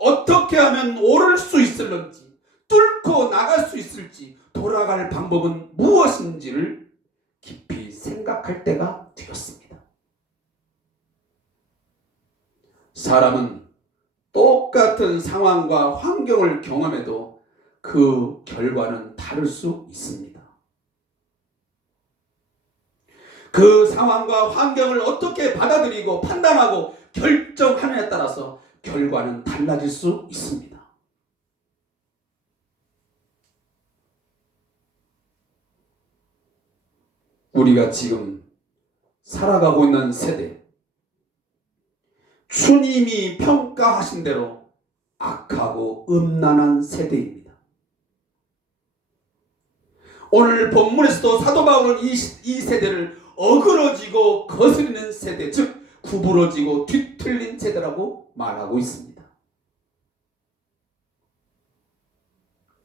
어떻게 하면 오를 수 있을런지, 뚫고 나갈 수 있을지, 돌아갈 방법은 무엇인지를 깊이 생각할 때가 되었습니다. 사람은 똑같은 상황과 환경을 경험해도 그 결과는 다를 수 있습니다. 그 상황과 환경을 어떻게 받아들이고 판단하고 결정하느냐에 따라서 결과는 달라질 수 있습니다. 우리가 지금 살아가고 있는 세대, 주님이 평가하신 대로 악하고 음란한 세대입니다. 오늘 본문에서도 사도 바울은 이 세대를 어그러지고 거스리는 세대, 즉 구부러지고 뒤틀린 세대라고 말하고 있습니다.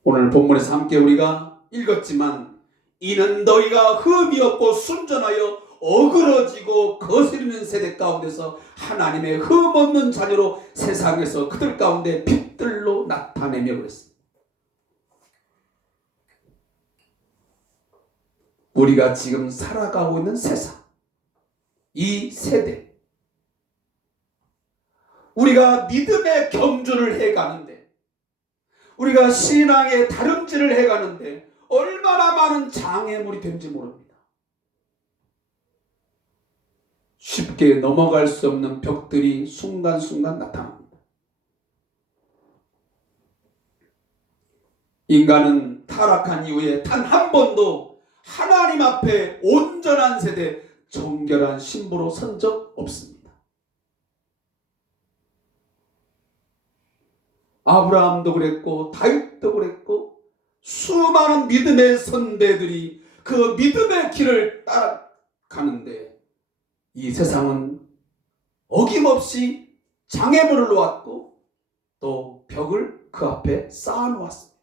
오늘 본문에서 함께 우리가 읽었지만 이는 너희가 흠이 없고 순전하여 어그러지고 거스리는 세대 가운데서 하나님의 흠 없는 자녀로 세상에서 그들 가운데 빛들로 나타내며 그랬습니다. 우리가 지금 살아가고 있는 세상, 이 세대, 우리가 믿음의 경주를 해가는데, 우리가 신앙의 다름질을 해가는데 얼마나 많은 장애물이 된지 모릅니다. 쉽게 넘어갈 수 없는 벽들이 순간순간 나타납니다. 인간은 타락한 이후에 단 한 번도 하나님 앞에 온전한 세대, 정결한 신부로 선 적 없습니다. 아브라함도 그랬고 다윗도 그랬고 수많은 믿음의 선배들이 그 믿음의 길을 따라가는데 이 세상은 어김없이 장애물을 놓았고 또 벽을 그 앞에 쌓아놓았습니다.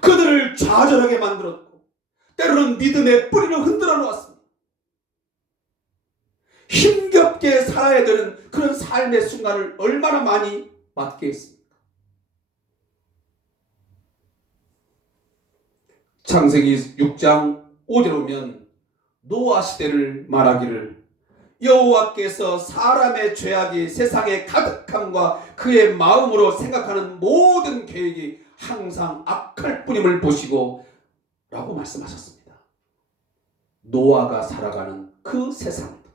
그들을 좌절하게 만들었고 때로는 믿음의 뿌리를 흔들어 놓았습니다. 힘겹게 살아야 되는 그런 삶의 순간을 얼마나 많이 맞게 했습니까? 창세기 6장 5절에 보면 노아 시대를 말하기를 여호와께서 사람의 죄악이 세상에 가득함과 그의 마음으로 생각하는 모든 계획이 항상 악할 뿐임을 보시고 라고 말씀하셨습니다. 노아가 살아가는 그 세상도,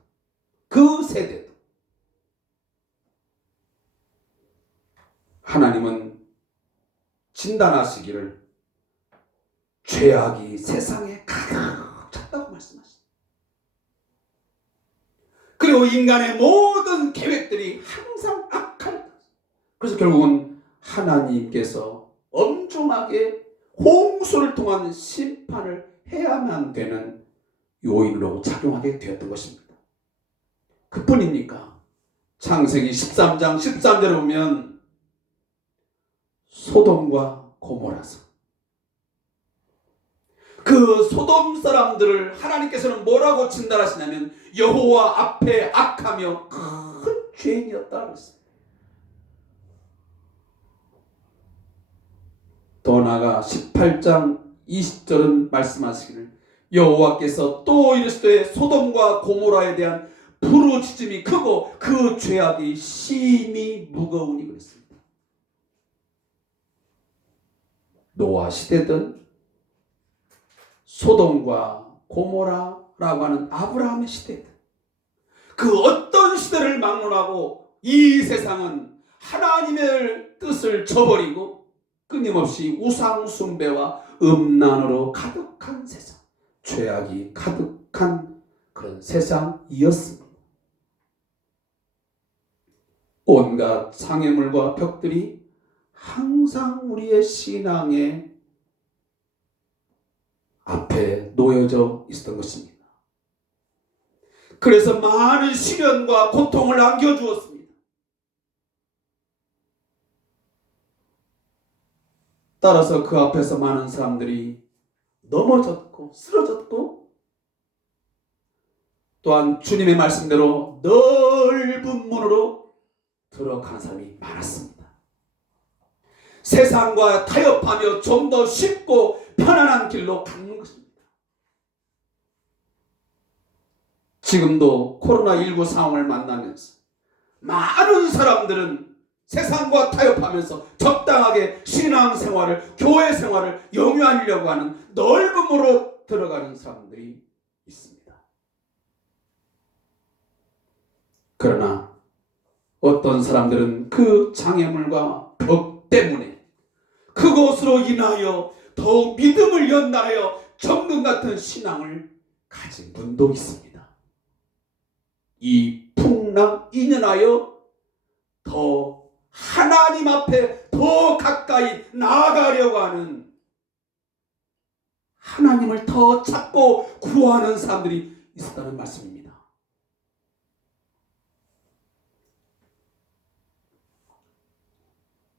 그 세대도 하나님은 진단하시기를 죄악이 세상에 가득 찼다고 말씀하십니다. 그리고 인간의 모든 계획들이 항상 악할. 그래서 결국은 하나님께서 엄중하게 홍수를 통한 심판을 해야만 되는 요인으로 작용하게 되었던 것입니다. 그뿐입니까? 창세기 13장 13절에 보면 소돔과 고모라서 그 소돔 사람들을 하나님께서는 뭐라고 진단하시냐면 여호와 앞에 악하며 큰 죄인이었다 그랬습니다. 더 나아가 18장 20절은 말씀하시기를 여호와께서 또 이르시되 소돔과 고모라에 대한 부르짖음이 크고 그 죄악이 심히 무거우니 그랬습니다. 노아 시대든 소돔과 고모라라고 하는 아브라함의 시대든 그 어떤 시대를 막론하고 이 세상은 하나님의 뜻을 저버리고 끊임없이 우상 숭배와 음란으로 가득한 세상, 죄악이 가득한 그런 세상이었습니다. 온갖 장애물과 벽들이 항상 우리의 신앙의 앞에 놓여져 있었던 것입니다. 그래서 많은 시련과 고통을 안겨주었습니다. 따라서 그 앞에서 많은 사람들이 넘어졌고 쓰러졌고 또한 주님의 말씀대로 넓은 문으로 들어가는 사람이 많았습니다. 세상과 타협하며 좀 더 쉽고 편안한 길로 가는 것입니다. 지금도 코로나19 상황을 만나면서 많은 사람들은 세상과 타협하면서 적당하게 신앙생활을, 교회 생활을 영위하려고 하는 넓음으로 들어가는 사람들이 있습니다. 그러나 어떤 사람들은 그 장애물과 벽 때문에 그것으로 인하여 더욱 믿음을 연단하여 정금 같은 신앙을 가진 분도 있습니다. 이 풍랑 인연하여 더 하나님 앞에 더 가까이 나아가려고 하는, 하나님을 더 찾고 구하는 사람들이 있었다는 말씀입니다.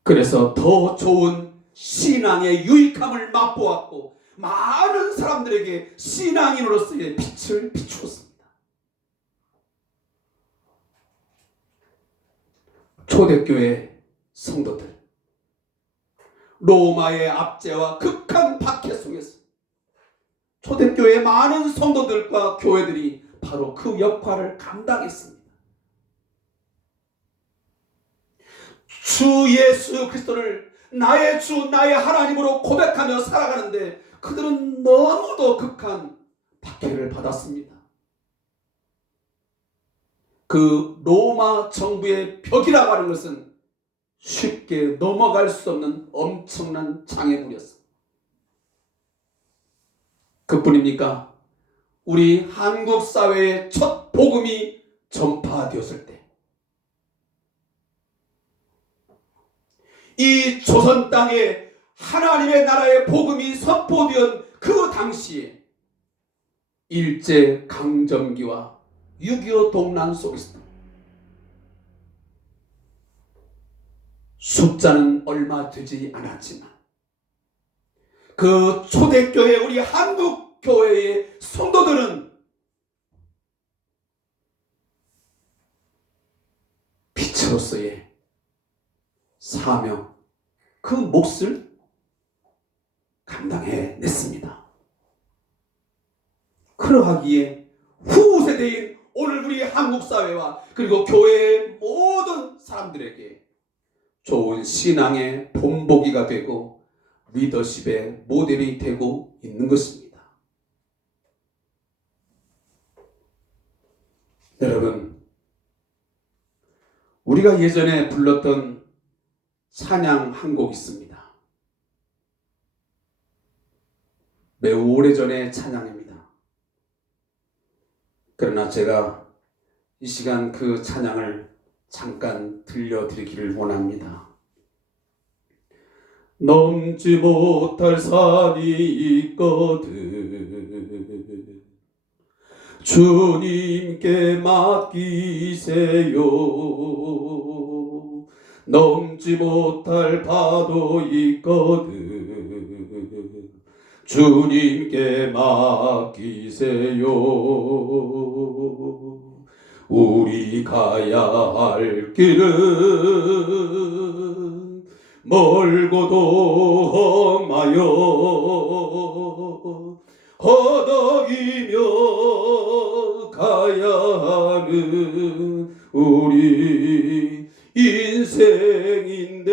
그래서 더 좋은 신앙의 유익함을 맛보았고 많은 사람들에게 신앙인으로서의 빛을 비추었습니다. 초대교회 성도들, 로마의 압제와 극한 박해 속에서 초대교회의 많은 성도들과 교회들이 바로 그 역할을 감당했습니다. 주 예수 그리스도를 나의 주, 나의 하나님으로 고백하며 살아가는데 그들은 너무도 극한 박해를 받았습니다. 그 로마 정부의 벽이라고 하는 것은 쉽게 넘어갈 수 없는 엄청난 장애물이었습니다. 그뿐입니까? 우리 한국 사회의 첫 복음이 전파되었을 때, 이 조선 땅에 하나님의 나라의 복음이 선포된 그 당시에 일제 강점기와 6.25 동란 속에서 숫자는 얼마 되지 않았지만 그 초대교회, 우리 한국 교회의 성도들은 빛으로서의 사명, 그 몫을 감당해냈습니다. 그러하기에 후세대인 오늘 우리 한국 사회와 그리고 교회의 모든 사람들에게 좋은 신앙의 본보기가 되고 리더십의 모델이 되고 있는 것입니다. 여러분, 우리가 예전에 불렀던 찬양 한 곡 있습니다. 매우 오래전의 찬양입니다. 그러나 제가 이 시간 그 찬양을 잠깐 들려드리기를 원합니다. 넘지 못할 산이 있거든 주님께 맡기세요. 넘지 못할 바도 있거든 주님께 맡기세요. 우리 가야 할 길은 멀고도 험하여 허덕이며 가야 하는 우리 인생인데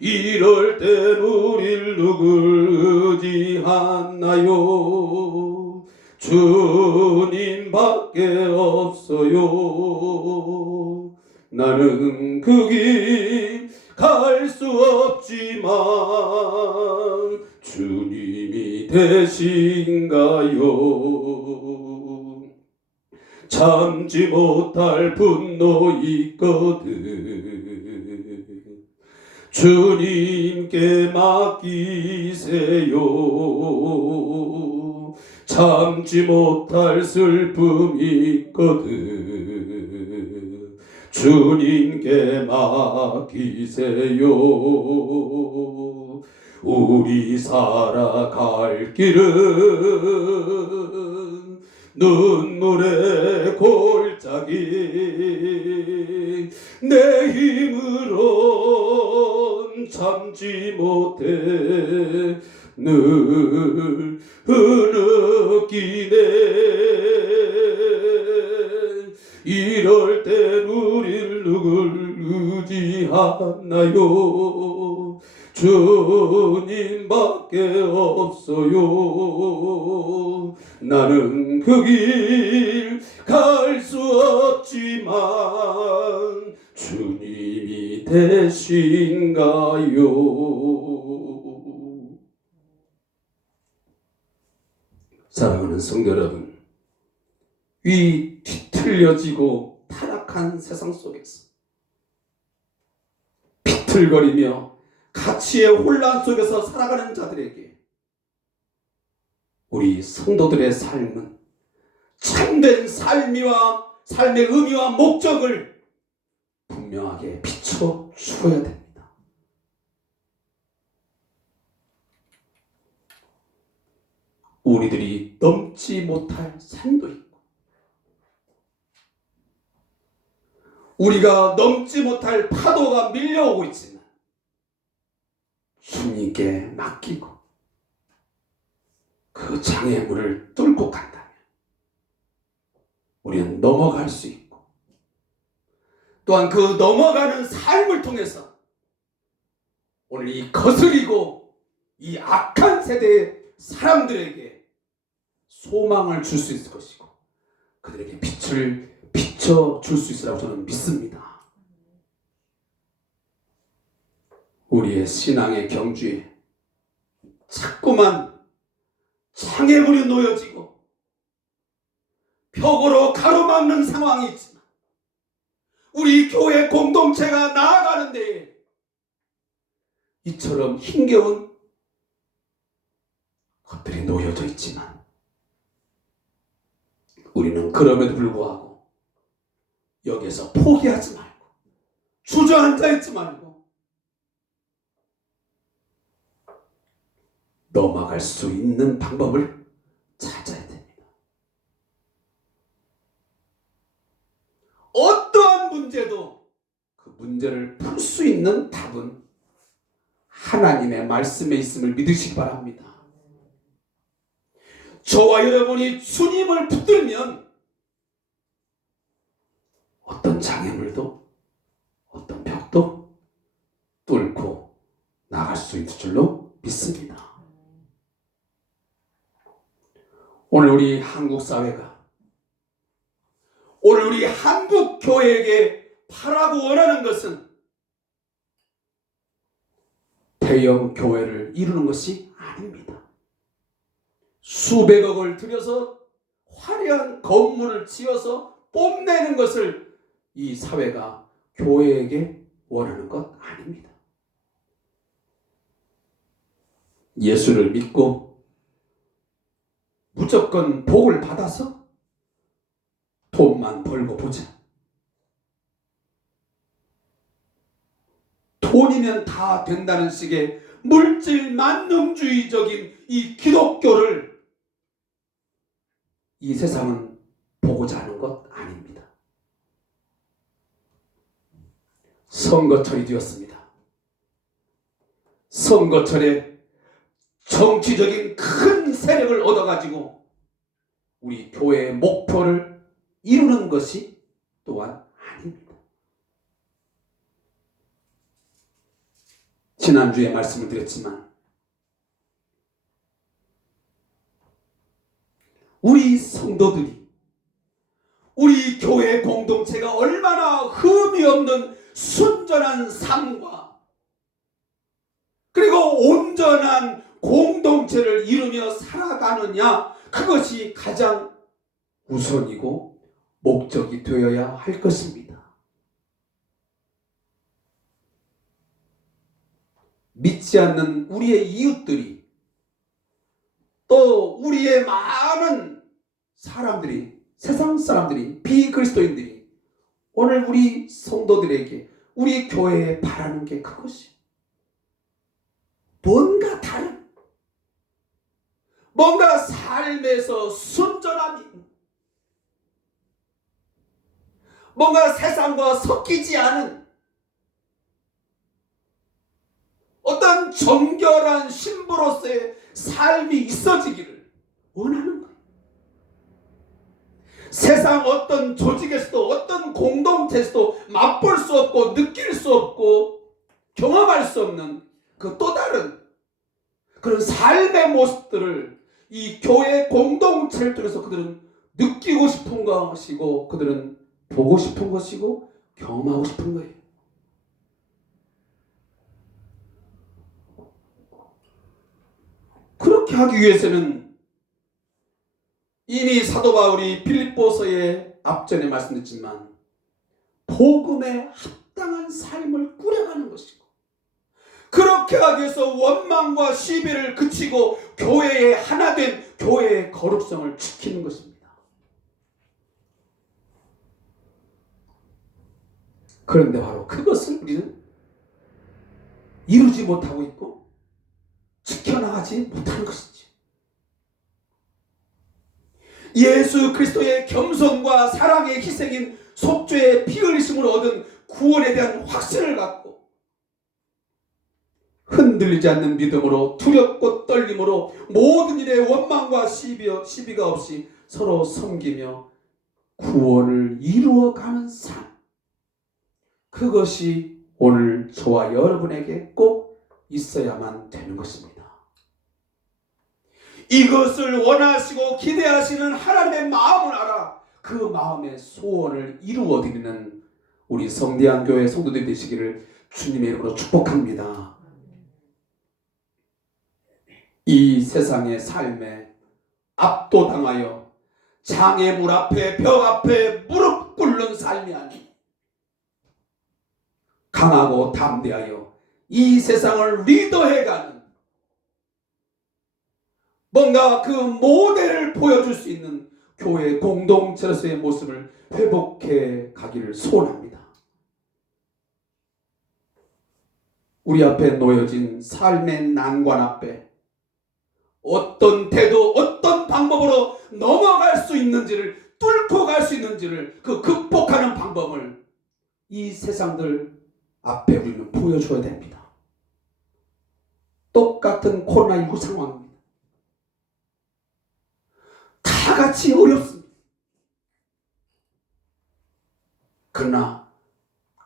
이럴 땐 우릴 누굴 의지하나요? 주님밖에 없어요. 나는 그 길 갈 수 없지만 주님이 되신가요? 참지 못할 분노 있거든 주님께 맡기세요. 참지 못할 슬픔 있거든 주님께 맡기세요. 우리 살아갈 길은 눈물의 골짜기 내 힘으론 참지 못해 늘 흐느끼네. 이럴 땐 우릴 누굴 의지하나요? 주님밖에 없어요. 나는 그 길 갈 수 없지만 주님이 되신가요? 사랑하는 성도 여러분, 이 뒤틀려지고 타락한 세상 속에서 비틀거리며 가치의 혼란 속에서 살아가는 자들에게 우리 성도들의 삶은 참된 삶의 의미와 목적을 분명하게 비춰주어야 됩니다. 우리들이 넘지 못할 산도 있고 우리가 넘지 못할 파도가 밀려오고 있지만 주님께 맡기고 그 장애물을 뚫고 간다면 우리는 넘어갈 수 있고 또한 그 넘어가는 삶을 통해서 오늘 이 거슬리고 이 악한 세대의 사람들에게 소망을 줄 수 있을 것이고 그들에게 빛을 비춰줄 수 있으라고 저는 믿습니다. 우리의 신앙의 경주에 자꾸만 장애물이 놓여지고 벽으로 가로막는 상황이 있지만 우리 교회 공동체가 나아가는 데에 이처럼 힘겨운 것들이 놓여져 있지만 우리는 그럼에도 불구하고 여기에서 포기하지 말고 주저앉아 있지 말고 넘어갈 수 있는 방법을 찾아야 됩니다. 어떠한 문제도 그 문제를 풀 수 있는 답은 하나님의 말씀에 있음을 믿으시기 바랍니다. 저와 여러분이 주님을 붙들면 어떤 장애물도 어떤 벽도 뚫고 나갈 수 있을 줄로 믿습니다. 오늘 우리 한국 사회가 오늘 우리 한국 교회에게 바라고 원하는 것은 대형 교회를 이루는 것이 아닙니다. 수백억을 들여서 화려한 건물을 지어서 뽐내는 것을 이 사회가 교회에게 원하는 것 아닙니다. 예수를 믿고 무조건 복을 받아서 돈만 벌고 보자. 돈이면 다 된다는 식의 물질 만능주의적인 이 기독교를 이 세상은 보고자 하는 것 아닙니다. 선거철이 되었습니다. 선거철에 정치적인 큰 세력을 얻어가지고 우리 교회의 목표를 이루는 것이 또한 아닙니다. 지난주에 말씀을 드렸지만 우리 성도들이 우리 교회 공동체가 얼마나 흠이 없는 순전한 삶과 그리고 온전한 공동체를 이루며 살아가느냐, 그것이 가장 우선이고 목적이 되어야 할 것입니다. 믿지 않는 우리의 이웃들이 또 우리의 많은 사람들이, 세상 사람들이, 비그리스도인들이 오늘 우리 성도들에게, 우리 교회에 바라는 게 그것이 뭔가 다른, 뭔가 삶에서 순전함이, 뭔가 세상과 섞이지 않은 어떤 정결한 신부로서의 삶이 있어지기를 원하는 거예요. 세상 어떤 조직에서도 어떤 공동체에서도 맛볼 수 없고 느낄 수 없고 경험할 수 없는 그 또 다른 그런 삶의 모습들을 이 교회 공동체를 통해서 그들은 느끼고 싶은 것이고 그들은 보고 싶은 것이고 경험하고 싶은 거예요. 그렇게 하기 위해서는 이미 사도 바울이 빌립보서에 앞전에 말씀드렸지만 복음에 합당한 삶을 꾸려가는 것이고 그렇게 하기 위해서 원망과 시비를 그치고 교회의 하나된 교회의 거룩성을 지키는 것입니다. 그런데 바로 그것을 우리는 이루지 못하고 있고 지켜나가지 못하는 것이지. 예수 그리스도의 겸손과 사랑의 희생인 속죄의 피 흘리심으로 얻은 구원에 대한 확신을 갖고 흔들리지 않는 믿음으로 두렵고 떨림으로 모든 일에 원망과 시비가 없이 서로 섬기며 구원을 이루어가는 삶, 그것이 오늘 저와 여러분에게 꼭 있어야만 되는 것입니다. 이것을 원하시고 기대하시는 하나님의 마음을 알아 그 마음의 소원을 이루어드리는 우리 성대한 교회 성도들 되시기를 주님의 이름으로 축복합니다. 이 세상의 삶에 압도당하여 장애물 앞에 벽 앞에 무릎 꿇는 삶이 아닌 강하고 담대하여 이 세상을 리더해가는 뭔가 그 모델을 보여줄 수 있는 교회 공동체로서의 모습을 회복해 가기를 소원합니다. 우리 앞에 놓여진 삶의 난관 앞에 어떤 태도, 어떤 방법으로 넘어갈 수 있는지를, 뚫고 갈 수 있는지를, 그 극복하는 방법을 이 세상들 앞에 우리는 보여줘야 됩니다. 똑같은 코로나19 상황입니다. 다 같이 어렵습니다. 그러나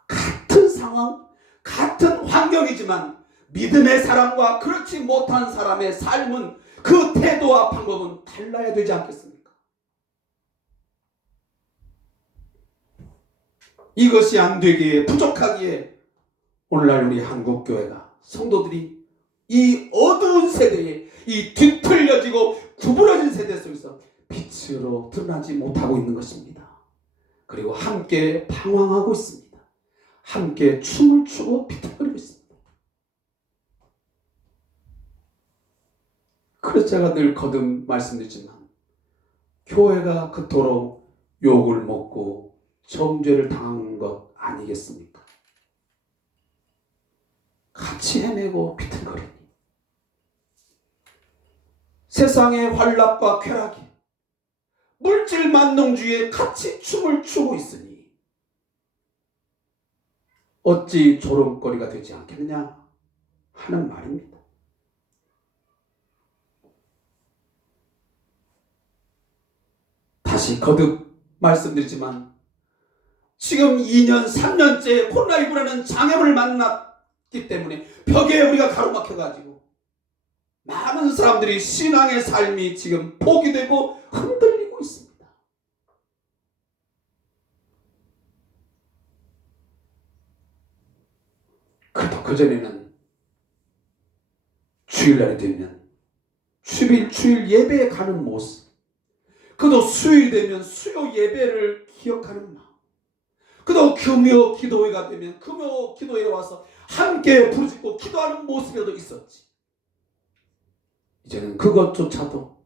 같은 상황, 같은 환경이지만 믿음의 사람과 그렇지 못한 사람의 삶은 그 태도와 방법은 달라야 되지 않겠습니까? 이것이 안 되기에 부족하기에 오늘날 우리 한국교회가 성도들이 이 어두운 세대에 이 뒤틀려지고 구부러진 세대 속에서 빛으로 드러나지 못하고 있는 것입니다. 그리고 함께 방황하고 있습니다. 함께 춤을 추고 비틀거리고 있습니다. 그래서 제가 늘 거듭 말씀드리지만 교회가 그토록 욕을 먹고 정죄를 당한 것 아니겠습니까? 같이 헤매고 비틀거리니 세상의 환락과 쾌락이 물질 만능주의에 같이 춤을 추고 있으니 어찌 조롱거리가 되지 않겠느냐 하는 말입니다. 다시 거듭 말씀드리지만 지금 2년, 3년째 코로나19라는 장애물을 만났기 때문에 벽에 우리가 가로막혀가지고 많은 사람들이 신앙의 삶이 지금 포기되고 흔들리고 있습니다. 그래도 그전에는 주일날이 되면 주일 예배에 가는 모습, 그도 수요일 되면 수요 예배를 기억하는 마음, 그도 금요 기도회가 되면 금요 기도회에 와서 함께 부르짖고 기도하는 모습이라도 있었지. 이제는 그것조차도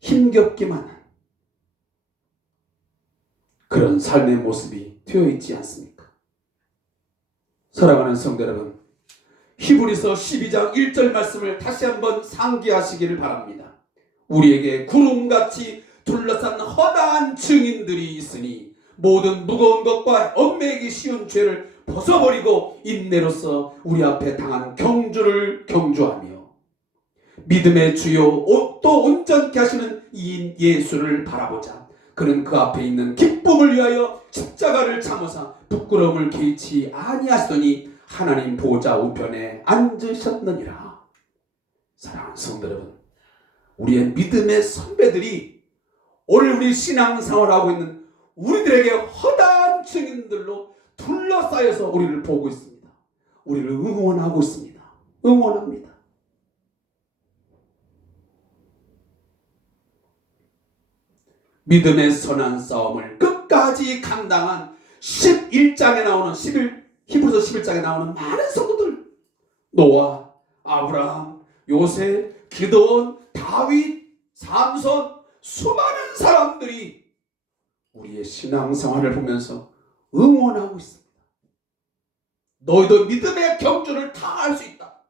힘겹기만 한 그런 삶의 모습이 되어 있지 않습니까? 사랑하는 성도 여러분, 히브리서 12장 1절 말씀을 다시 한번 상기하시기를 바랍니다. 우리에게 구름같이 둘러싼 허다한 증인들이 있으니 모든 무거운 것과 얽매이기 쉬운 죄를 벗어버리고 인내로서 우리 앞에 당한 경주를 경주하며 믿음의 주요 또 온전케 하시는 이 예수를 바라보자. 그는 그 앞에 있는 기쁨을 위하여 십자가를 참으사 부끄러움을 개의치 아니하시더니 하나님 보좌 우편에 앉으셨느니라. 사랑하는 성도 여러분, 우리의 믿음의 선배들이 오늘 우리 신앙생활하고 있는 우리들에게 허다한 증인들로 둘러싸여서 우리를 보고 있습니다. 우리를 응원하고 있습니다. 응원합니다. 믿음의 선한 싸움을 끝까지 감당한 11장에 나오는 히브리서 11장에 나오는 많은 성도들, 노아, 아브라함, 요셉, 기드온, 다윗, 삼손, 수많은 사람들이 우리의 신앙생활을 보면서 응원하고 있습니다. 너희도 믿음의 경주를 다 할 수 있다.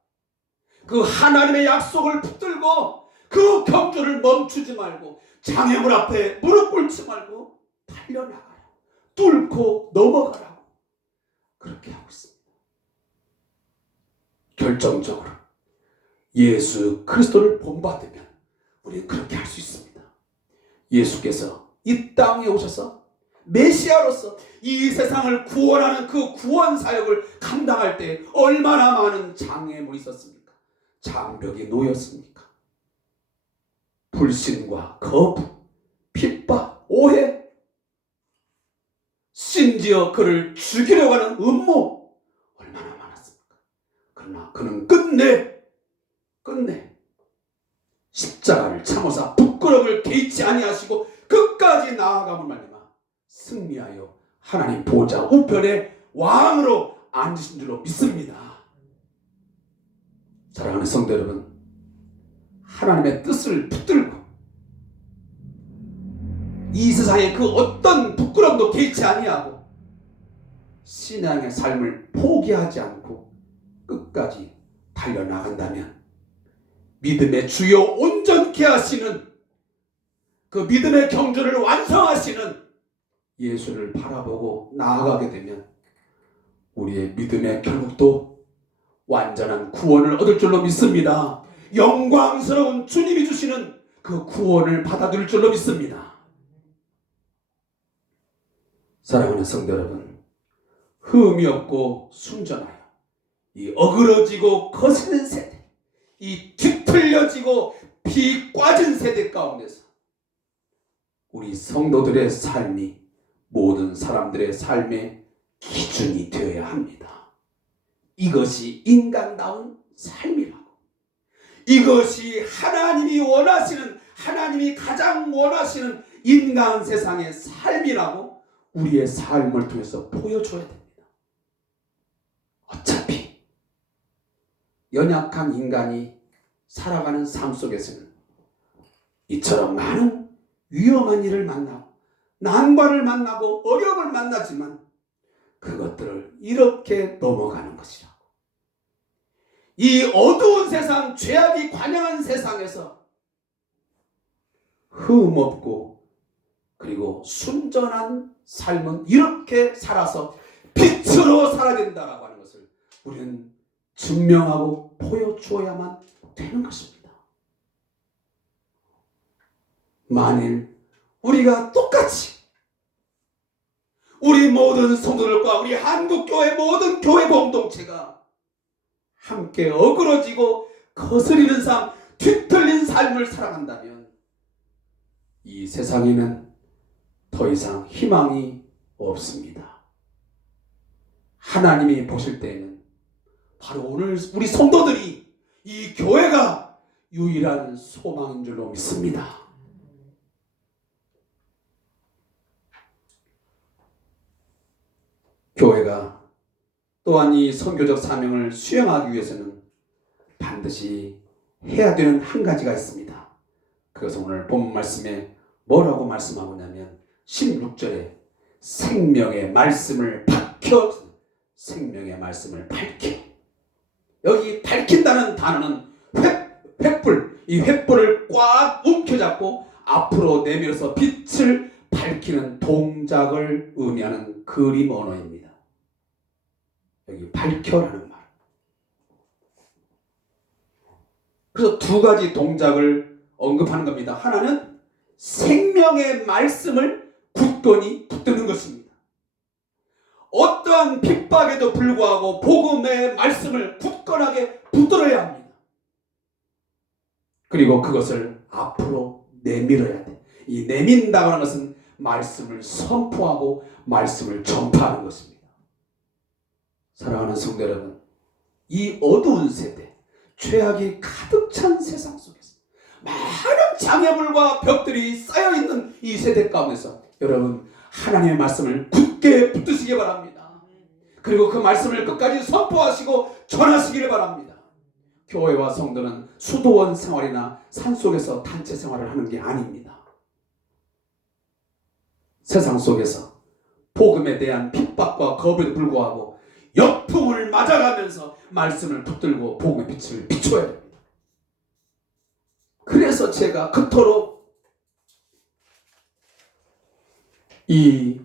그 하나님의 약속을 붙들고 그 경주를 멈추지 말고 장애물 앞에 무릎 꿇지 말고 달려나가라. 뚫고 넘어가라고 그렇게 하고 있습니다. 결정적으로 예수 그리스도를 본받으면 우리는 그렇게 할 수 있습니다. 예수께서 이 땅에 오셔서 메시아로서 이 세상을 구원하는 그 구원 사역을 감당할 때 얼마나 많은 장애물이 있었습니까? 장벽이 놓였습니까? 불신과 거부, 핍박, 오해, 심지어 그를 죽이려고 하는 음모 얼마나 많았습니까? 그러나 그는 끝내 십자가를 참으사 부끄러움을 개의치 아니하시고 끝까지 나아감을 말미암아 승리하여 하나님 보좌 우편에 왕으로 앉으신 줄로 믿습니다. 사랑하는 성도 여러분, 하나님의 뜻을 붙들고 이 세상에 그 어떤 부끄러움도 개의치 아니하고 신앙의 삶을 포기하지 않고 끝까지 달려나간다면 믿음의 주요 온전케 하시는 그 믿음의 경주를 완성하시는 예수를 바라보고 나아가게 되면 우리의 믿음의 결국도 완전한 구원을 얻을 줄로 믿습니다. 영광스러운 주님이 주시는 그 구원을 받아들일 줄로 믿습니다. 사랑하는 성도 여러분, 흠이 없고 순전하여 이 어그러지고 거스는 세대, 이 뒤틀려지고 피 꽈진 세대 가운데서 우리 성도들의 삶이 모든 사람들의 삶의 기준이 되어야 합니다. 이것이 인간다운 삶이라고, 이것이 하나님이 원하시는, 하나님이 가장 원하시는 인간 세상의 삶이라고 우리의 삶을 통해서 보여줘야 됩니다. 어차피 연약한 인간이 살아가는 삶 속에서는 이처럼 많은 위험한 일을 만나고 난관을 만나고 어려움을 만나지만 그것들을 이렇게 넘어가는 것이라고. 이 어두운 세상, 죄악이 관영한 세상에서 흠없고 그리고 순전한 삶은 이렇게 살아서 빛으로 살아야 된다라고 하는 것을 우리는 증명하고 보여주어야만 되는 것입니다. 만일 우리가 똑같이 우리 모든 성도들과 우리 한국교회 모든 교회 공동체가 함께 어그러지고 거스리는 삶, 뒤틀린 삶을 살아간다면 이 세상에는 더 이상 희망이 없습니다. 하나님이 보실 때에는 바로 오늘 우리 성도들이, 이 교회가 유일한 소망인 줄로 믿습니다. 교회가 또한 이 선교적 사명을 수행하기 위해서는 반드시 해야 되는 한 가지가 있습니다. 그것은 오늘 본 말씀에 뭐라고 말씀하고 있냐면 16절에 생명의 말씀을 밝혀, 생명의 말씀을 밝혀. 여기 밝힌다는 단어는 횃불, 이 횃불을 꽉 움켜잡고 앞으로 내밀어서 빛을 밝히는 동작을 의미하는 그림 언어입니다. 여기 밝혀라는 말. 그래서 두 가지 동작을 언급하는 겁니다. 하나는 생명의 말씀을 굳건히 붙드는 것입니다. 어떠한 핍박에도 불구하고 복음의 말씀을 굳건하게 붙들어야 합니다. 그리고 그것을 앞으로 내밀어야 돼. 이 내민다고 하는 것은 말씀을 선포하고 말씀을 전파하는 것입니다. 사랑하는 성도 여러분, 이 어두운 세대, 죄악이 가득 찬 세상 속에서 많은 장애물과 벽들이 쌓여있는 이 세대 가운데서 여러분 하나님의 말씀을 굳게 붙드시기 바랍니다. 그리고 그 말씀을 끝까지 선포하시고 전하시기를 바랍니다. 교회와 성도는 수도원 생활이나 산속에서 단체 생활을 하는 게 아닙니다. 세상 속에서 복음에 대한 핍박과 겁에도 불구하고 역풍을 맞아가면서 말씀을 붙들고 복음의 빛을 비춰야 됩니다. 그래서 제가 그토록 이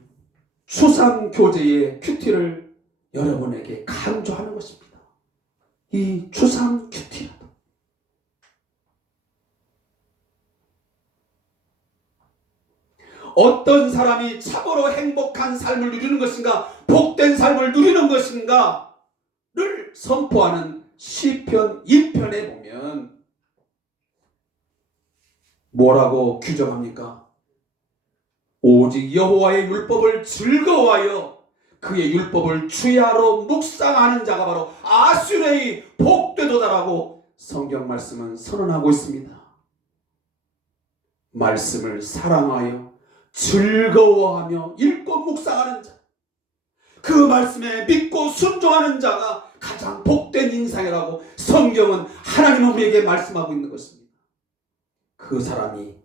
추상교제의 큐티를 여러분에게 강조하는 것입니다. 이 추상 큐티라도 어떤 사람이 참으로 행복한 삶을 누리는 것인가, 복된 삶을 누리는 것인가를 선포하는 시편 1편에 보면 뭐라고 규정합니까? 오직 여호와의 율법을 즐거워하여 그의 율법을 주야로 묵상하는 자가 바로 아수레의 복되도다라고 성경 말씀은 선언하고 있습니다. 말씀을 사랑하여 즐거워하며 읽고 묵상하는 자, 그 말씀에 믿고 순종하는 자가 가장 복된 인생이라고 성경은 하나님은 우리에게 말씀하고 있는 것입니다. 그 사람이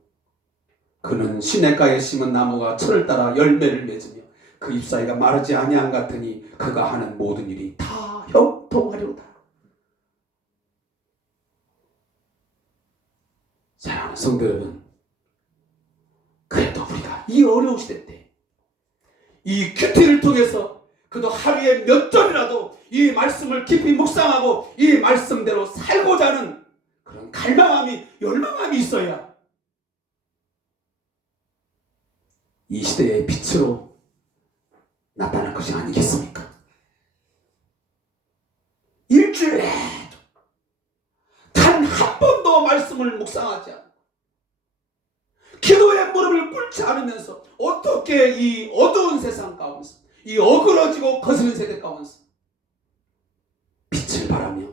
그는 시냇가에 심은 나무가 철을 따라 열매를 맺으며 그 잎사이가 마르지 아니함 같으니 그가 하는 모든 일이 다 형통하리로다. 사랑하는 성도 여러분, 그래도 우리가 이 어려운 시대 때 이 큐티를 통해서 그도 하루에 몇 절이라도 이 말씀을 깊이 묵상하고 이 말씀대로 살고자 하는 그런 갈망함이, 열망함이 있어야 이 시대의 빛으로 나타날 것이 아니겠습니까? 일주일에 단 한 번도 말씀을 묵상하지 않고 기도의 무릎을 꿇지 않으면서 어떻게 이 어두운 세상 가운데서, 이 어그러지고 거스는 세대 가운데서 빛을 발하며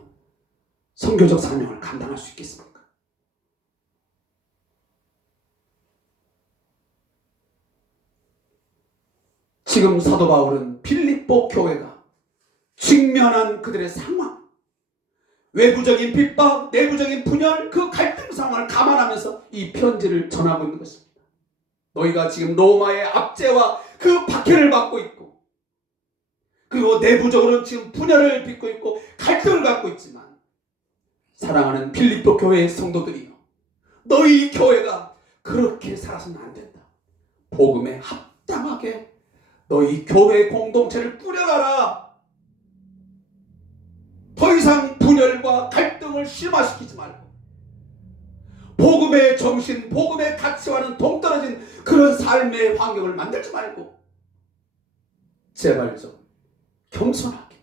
선교적 사명을 감당할 수 있겠습니까? 지금 사도 바울은 빌립보 교회가 직면한 그들의 상황, 외부적인 핍박, 내부적인 분열, 그 갈등 상황을 감안하면서 이 편지를 전하고 있는 것입니다. 너희가 지금 로마의 압제와 그 박해를 받고 있고, 그리고 내부적으로는 지금 분열을 빚고 있고 갈등을 갖고 있지만, 사랑하는 빌립보 교회의 성도들이요, 너희 교회가 그렇게 살아서는 안 된다. 복음에 합당하게 너희 교회 공동체를 꾸려가라. 더 이상 분열과 갈등을 심화시키지 말고 복음의 정신, 복음의 가치와는 동떨어진 그런 삶의 환경을 만들지 말고 제발 좀 겸손하게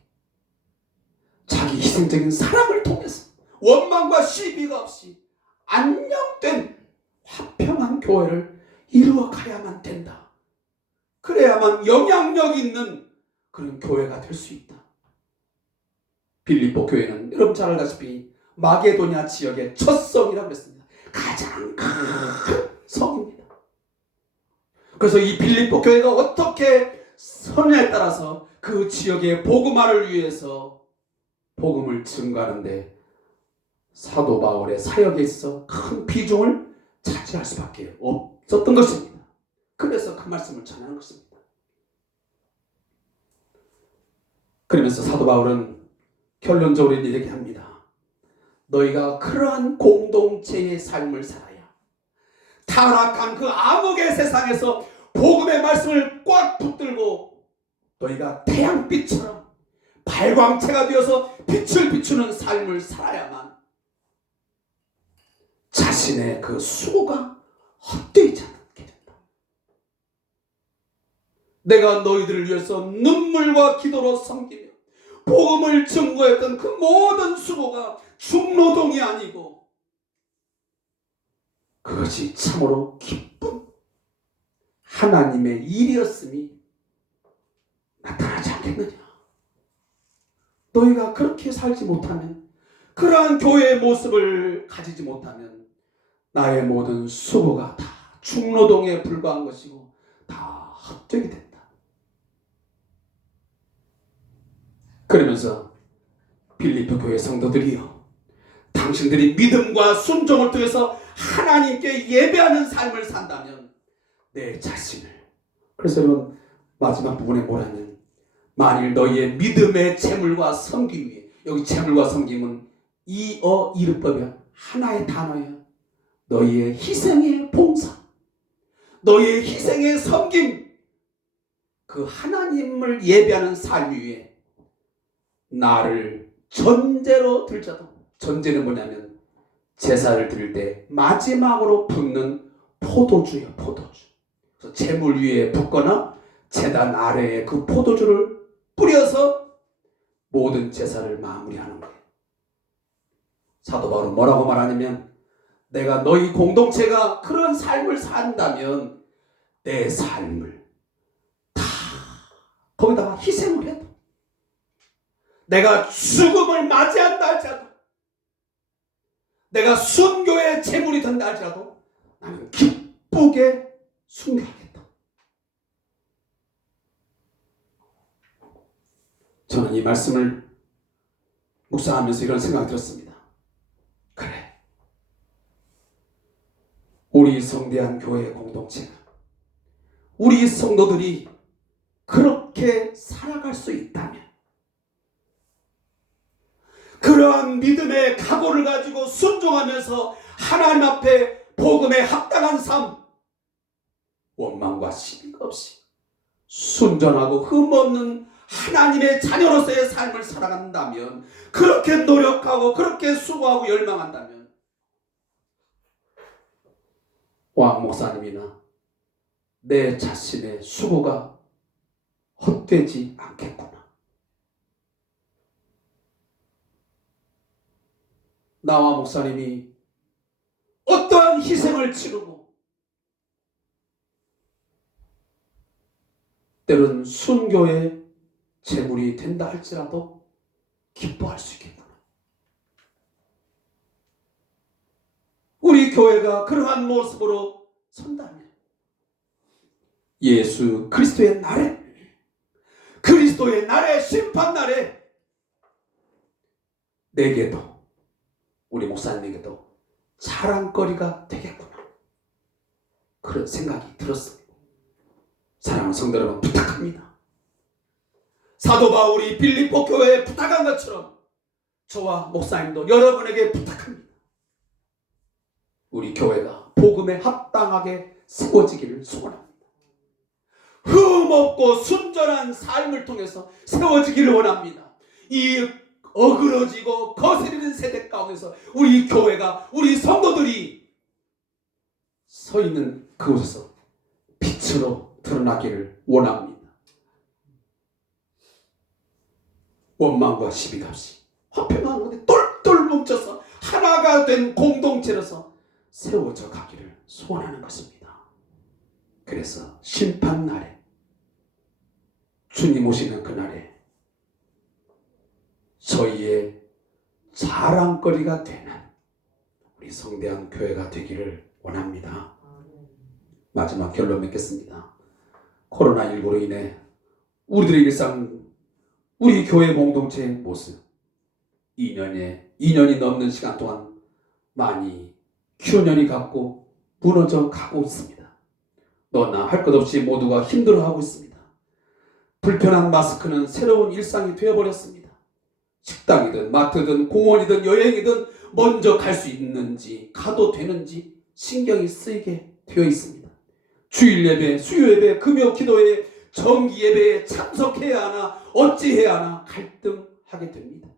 자기 희생적인 사랑을 통해서 원망과 시비가 없이 안녕된 화평한 교회를 이루어가야만 된다. 그래야만 영향력 있는 그런 교회가 될 수 있다. 빌립보 교회는 여러분 잘 알다시피 마게도냐 지역의 첫 성이라고 했습니다. 가장 큰 성입니다. 그래서 이 빌립보 교회가 어떻게 서느냐에 따라서 그 지역의 복음화를 위해서 복음을 증거하는데 사도 바울의 사역에 있어 큰 비중을 차지할 수밖에 없었던 것입니다. 그래서 그 말씀을 전하는 것입니다. 그러면서 사도 바울은 결론적으로 이렇게 합니다. 너희가 그러한 공동체의 삶을 살아야 타락한 그 암흑의 세상에서 복음의 말씀을 꽉 붙들고 너희가 태양빛처럼 발광체가 되어서 빛을 비추는 삶을 살아야만 자신의 그 수고가 헛되지 않게 된다. 내가 너희들을 위해서 눈물과 기도로 섬기며 복음을 증거했던 그 모든 수고가 중노동이 아니고 그것이 참으로 기쁜 하나님의 일이었음이 나타나지 않겠느냐. 너희가 그렇게 살지 못하면, 그러한 교회의 모습을 가지지 못하면 나의 모든 수고가 다 중노동에 불과한 것이고 다 헛되게 된다. 그러면서 빌립보 교회 성도들이여, 당신들이 믿음과 순종을 통해서 하나님께 예배하는 삶을 산다면 내 자신을, 그래서 여러분 마지막 부분에 뭐라 하냐면, 만일 너희의 믿음의 재물과 섬김 위에, 여기 재물과 섬김은 이어이르법이야, 하나의 단어야. 너희의 희생의 봉사, 너희의 희생의 섬김, 그 하나님을 예배하는 삶 위에 나를 전제로 들자도, 전제는 뭐냐면 제사를 드릴 때 마지막으로 붓는 포도주예요. 포도주. 그래서 제물 위에 붓거나 제단 아래에 그 포도주를 뿌려서 모든 제사를 마무리하는 거예요. 사도 바울은 뭐라고 말하냐면, 내가 너희 공동체가 그런 삶을 산다면 내 삶을 다 거기다가 희생을 해도, 내가 죽음을 맞이한다 할지라도, 내가 순교의 제물이 된다 할지라도 나는 기쁘게 순교하겠다. 저는 이 말씀을 묵상하면서 이런 생각이 들었습니다. 그래, 우리 성대한 교회 공동체가, 우리 성도들이 그렇게 살아갈 수 있다면, 그러한 믿음의 각오를 가지고 순종하면서 하나님 앞에 복음에 합당한 삶, 원망과 시비가 없이 순전하고 흠없는 하나님의 자녀로서의 삶을 살아간다면, 그렇게 노력하고 그렇게 수고하고 열망한다면 왕 목사님이나 내 자신의 수고가 헛되지 않겠구나. 나와 목사님이 어떠한 희생을 치르고 때로는 순교의 제물이 된다 할지라도 기뻐할 수 있겠구나. 우리 교회가 그러한 모습으로 선다면 예수 그리스도의 날에, 그리스도의 날에, 심판날에 내게도, 우리 목사님에게도 자랑거리가 되겠구나, 그런 생각이 들었습니다. 사랑하는 성도 여러분, 부탁합니다. 사도 바울이 빌립보 교회에 부탁한 것처럼 저와 목사님도 여러분에게 부탁합니다. 우리 교회가 복음에 합당하게 세워지기를 소원합니다. 흠없고 순전한 삶을 통해서 세워지기를 원합니다. 이 어그러지고 거스리는 세대 가운데서 우리 교회가, 우리 성도들이 서 있는 그곳에서 빛으로 드러나기를 원합니다. 원망과 시비가 없이 화평한 곳에 똘똘 뭉쳐서 하나가 된 공동체로서 세워져 가기를 소원하는 것입니다. 그래서 심판날에, 주님 오시는 그날에 저희의 자랑거리가 되는 우리 성대한 교회가 되기를 원합니다. 마지막 결론 맺겠습니다. 코로나19로 인해 우리들의 일상, 우리 교회 공동체의 모습, 2년이 넘는 시간 동안 많이 균열이 갖고 무너져 가고 있습니다. 너나 할 것 없이 모두가 힘들어하고 있습니다. 불편한 마스크는 새로운 일상이 되어버렸습니다. 식당이든 마트든 공원이든 여행이든 먼저 갈 수 있는지, 가도 되는지 신경이 쓰이게 되어 있습니다. 주일 예배, 수요 예배, 금요 기도회, 정기 예배에 참석해야 하나 어찌해야 하나 갈등하게 됩니다.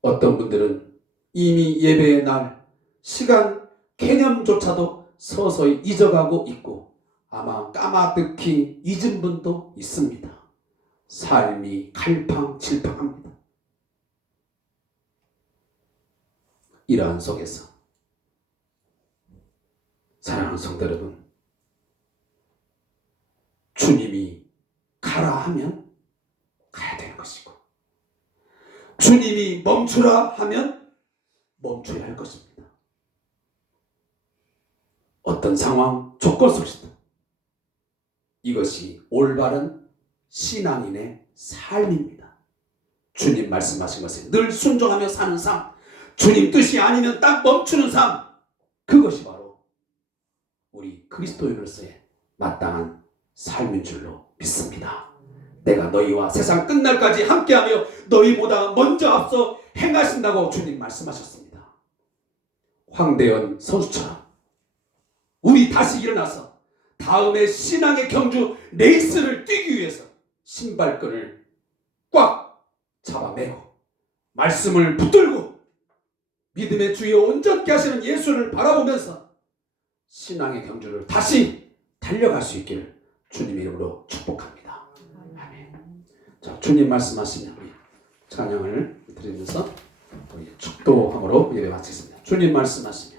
어떤 분들은 이미 예배의 날, 시간, 개념조차도 서서히 잊어가고 있고 아마 까마득히 잊은 분도 있습니다. 삶이 갈팡질팡합니다. 이러한 속에서 사랑하는 성도 여러분, 주님이 가라 하면 가야 되는 것이고 주님이 멈추라 하면 멈춰야 할 것입니다. 어떤 상황, 조건 속에서도 이것이 올바른 신앙인의 삶입니다. 주님 말씀하신 것에 늘 순종하며 사는 삶, 주님 뜻이 아니면 딱 멈추는 삶, 그것이 바로 우리 그리스도인으로서의 마땅한 삶인 줄로 믿습니다. 내가 너희와 세상 끝날까지 함께하며 너희보다 먼저 앞서 행하신다고 주님 말씀하셨습니다. 황대현 선수처럼 우리 다시 일어나서 다음의 신앙의 경주 레이스를 뛰기 위해서 신발끈을 꽉 잡아매고 말씀을 붙들고 믿음의 주여 온전케 하시는 예수를 바라보면서 신앙의 경주를 다시 달려갈 수 있기를 주님의 이름으로 축복합니다. 아멘. 자, 주님 말씀하시면 우리 찬양을 드리면서 우리 축도함으로 예배 마치겠습니다. 주님 말씀하시면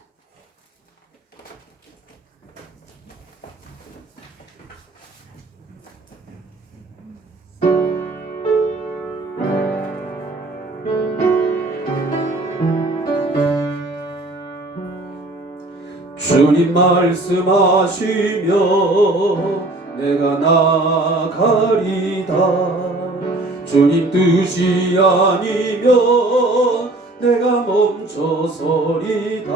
주님 말씀하시며 내가 나가리다. 주님 뜻이 아니면 내가 멈춰서리다.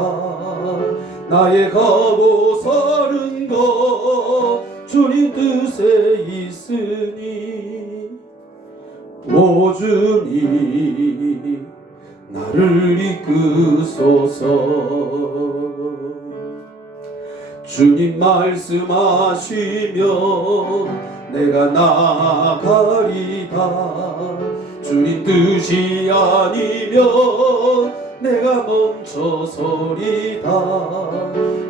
나의 가고 사는 것 주님 뜻에 있으니 오 주님 나를 이끄소서. 주님 말씀하시면 내가 나가리다. 주님 뜻이 아니면 내가 멈춰서리다.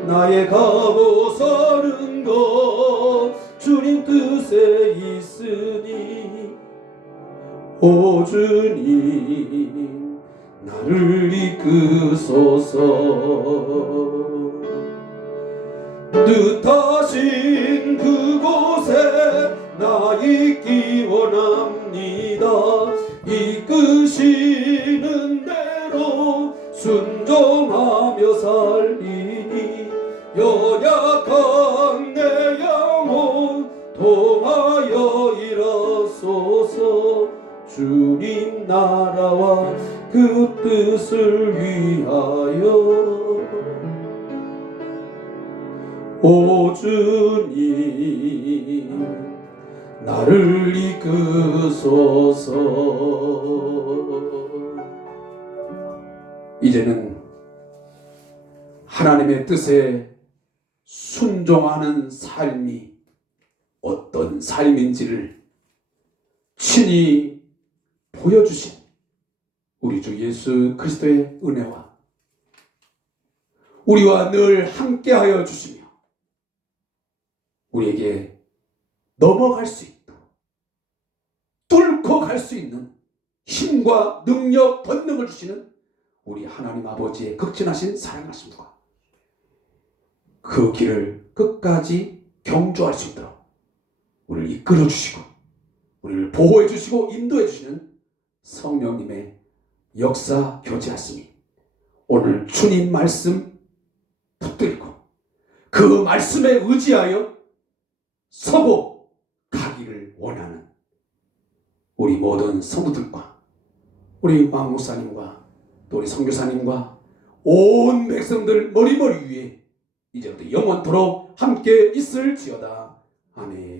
나의 가고 서는 것 주님 뜻에 있으니 오 주님 나를 이끄소서. 뜻하신 그곳에 나 있기 원합니다. 이끄시는 대로 순종하며 살리니 연약한 내 영혼 통하여 일어서서 주님 나라와 그 뜻을 위하여 오 주님 나를 이끄소서. 이제는 하나님의 뜻에 순종하는 삶이 어떤 삶인지를 친히 보여주신 우리 주 예수 그리스도의 은혜와 우리와 늘 함께하여 주시며 우리에게 넘어갈 수 있도록 뚫고 갈 수 있는 힘과 능력, 권능을 주시는 우리 하나님 아버지의 극진하신 사랑하심과 그 길을 끝까지 경주할 수 있도록 우리를 이끌어 주시고 우리를 보호해 주시고 인도해 주시는 성령님의 역사 교제하심이 오늘 주님 말씀 붙들고 그 말씀에 의지하여 서고 가기를 원하는 우리 모든 성도들과 우리 막 목사님과 또 우리 선교사님과 온 백성들 머리머리 위에 이제부터 영원토록 함께 있을지어다. 아멘.